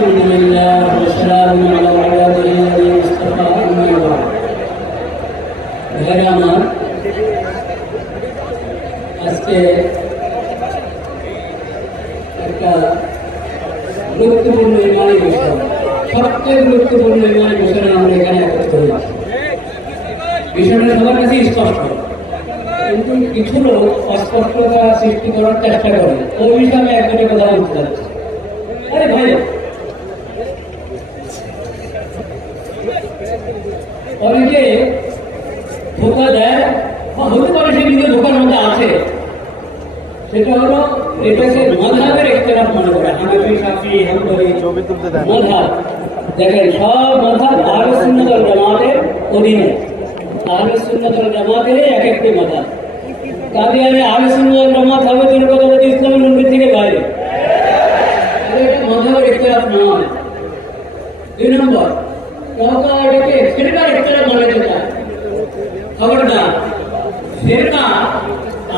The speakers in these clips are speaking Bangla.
আলহামদুলিল্লাহ ওয়া সালামু আলা ইবাদিহি মুস্তাফা আম্মা বা'দ। ভাইরা আমার, আজকে একটা গুরুত্বপূর্ণ ইমানি বিষয়, সবচেয়ে গুরুত্বপূর্ণ ইমানি বিষয় আমরা এখানে একত্রিত হয়েছি। বিষয়টা সবার কাছে স্পষ্ট, কিন্তু কিছু লোক অস্পষ্টতা সৃষ্টি করার চেষ্টা করে। ওই বিষয়ে আমি একজনের কথা বলতে চাচ্ছি। আরে ভাই, অনেকে ধোকা দেয় বা হতে পারে সে নিজের ধোকার মধ্যে আছে। সেটা হলো এটাকে মাযহাবের ইখতিলাফ মনে করে। হানাফি, শাফিঈ, হাম্বলি মাযহাব, দেখেন সব মাযহাব আহলে সুন্নাত ওয়াল জামাতের অধীনে। আহলে সুন্নাত ওয়াল জামাতের এক একটি মাযহাব। কাদিয়ানী আহলে সুন্নাত ওয়াল জামাত হবে তোর কথা বলতে ইসলামের মন্দির থেকে বাইরে। এটা মাযহাবের ইখতিলাফ নয়। 2 নম্বর, কাউকে এটাকে ফিরকার ইখতিলাফ বানাতে চায়। খবরদার, ফিরকা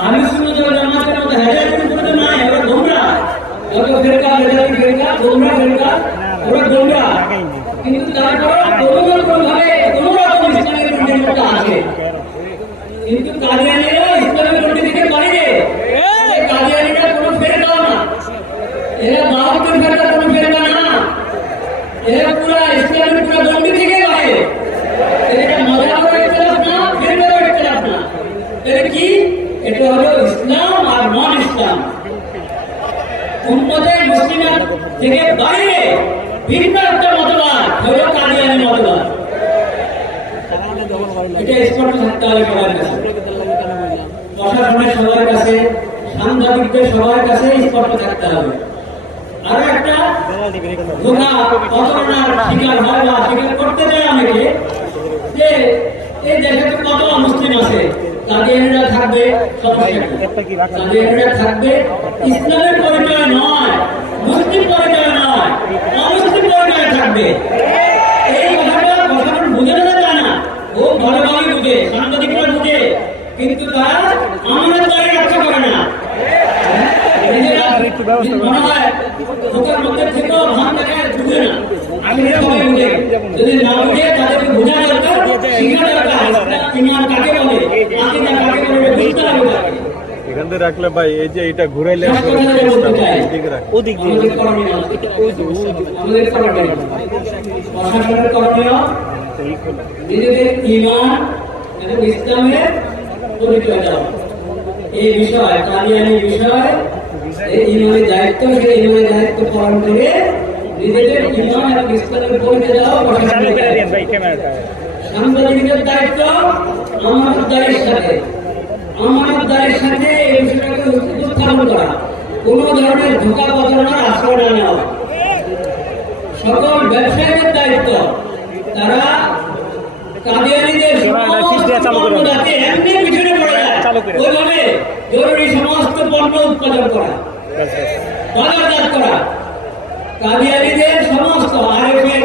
আহলে সুন্নাত ওয়াল জামাতের মধ্যে হেদায়েতের উপরে তো নাই, ওরা গোমরাহ। যত ফিরকা, হেদায়েতি ফিরকা, গোমরাহ ফিরকা, ওরা গোমরাহ। কিন্তু তারপর কোনোভাবে কোনো রকম ইসলামের মন্দির মধ্যে আছে। কিন্তু কাদিয়ানীরা ইসলামের মন্দির থেকে বাইরে। কাদিয়ানীরা কোনো ফিরকাও না, এরা 72 ফিরকা কোনো ফিরকা না, এরা পুরা ইসলামের পুরা দণ্ডি থেকে বাইরে। এটা মাযহাবের ইখতিলাফ না, ফিরকার ইখতিলাফ না। এটা কি? এটা হলো ইসলাম আর নন ইসলাম। উম্মতে মুসলিমা থেকে বাইরে ভিন্ন একটা মতবাদ হলো কাদিয়ানী মতবাদ। এটা স্পষ্ট থাকতে হবে সবার কাছে, প্রশাসনের সবার কাছে, সাংবাদিকদের সবার কাছে স্পষ্ট থাকতে হবে। আরো একটা ধোঁকা প্রতারণার শিকার হয় বা স্বীকার করতে চায় অনেকে, যে এই দেশে তো কত মুসলিম আছে, কাদিয়ানীরা থাকবে, কাদিয়ানীরা থাকবে, ইসলামের পরিচয় নয়, মুসলিম পরিচয় নয়, অমুসলিম পরিচয় থাকবে। এই কথাটা প্রশাসন বুঝে না, তা না, ও ভালোভাবে বুঝে, সাংবাদিকরা বুঝে, কিন্তু তারা আমানতদারি রক্ষা করে না। মনে হয় ধোকার মধ্যে থেকেও ভান দেখায়, বুঝে না। আসলে সবাই বুঝে, যদি না বুঝে তাদেরকে বোঝা দরকার, শিখা দরকার। ঈমান কাকে বলে, আকীদা কাকে বলে, বুঝতে হবে তাকে। এখান থেকে রাখলে ভাই, এই যে এটা ঘুরাইলে ওদিক দিয়ে আমাদের প্রশাসনের করণীয় নিজেদের ঈমান এবং ইসলামের পরিচয় দেওয়া। এই বিষয়, কাদিয়ানী বিষয়, এই ঈমানের দায়িত্ব, সেই ঈমানের দায়িত্ব পালন করে নিজেদের ঈমান এবং ইসলামের পরিচয় দেওয়া প্রশাসনের দায়িত্ব। সাংবাদিকদের দায়িত্ব আমানতদারির সাথে, আমানতদারির সাথে এই বিষয়টাকে উত্থাপন করা, কোন ধরনের ধোঁকা প্রতারণার আশ্রয় না নেওয়া। সকল ব্যবসায়ীদের দায়িত্ব, তারা কাদিয়ানীদের যাতে এমনি পিছনে পড়ে যায়, ওইভাবে জরুরি সমস্ত পণ্য উৎপাদন করা, বাজারজাত করা। কাদিয়ানীদের সমস্ত আরএফএল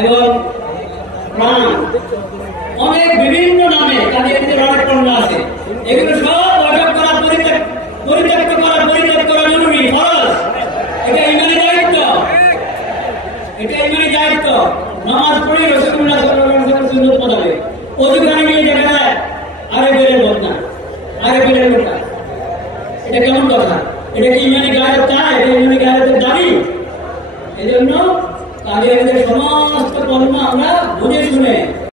এবং প্রাণ, অনেক বিভিন্ন নামে কাদিয়ানীদের অনেক পণ্য আছে, এগুলো সব অটক করা, পরিত্যক্ত করা, পরিত্যাগ করা জরুরি, ফরজ। এটা ইমানি দায়িত্ব, এটা ইমানি দায়িত্ব। নামাজ পড়ি রাসূলুল্লাহ সাল্লাল্লাহু আলাইহি ওয়াসাল্লাম সুন্নাত মোতাবেক, ওযুখানে গিয়ে দেখা যায় আরএফএলের বদনা, আরএফএলের লোকা। এটা কেমন কথা? এটা কি ইমানি গায়রত চায়? এটা ইমানি গায়রতের দাবি? এই জন্য কাদিয়ানীদের সমস্ত পণ্য আমরা বুঝে শুনে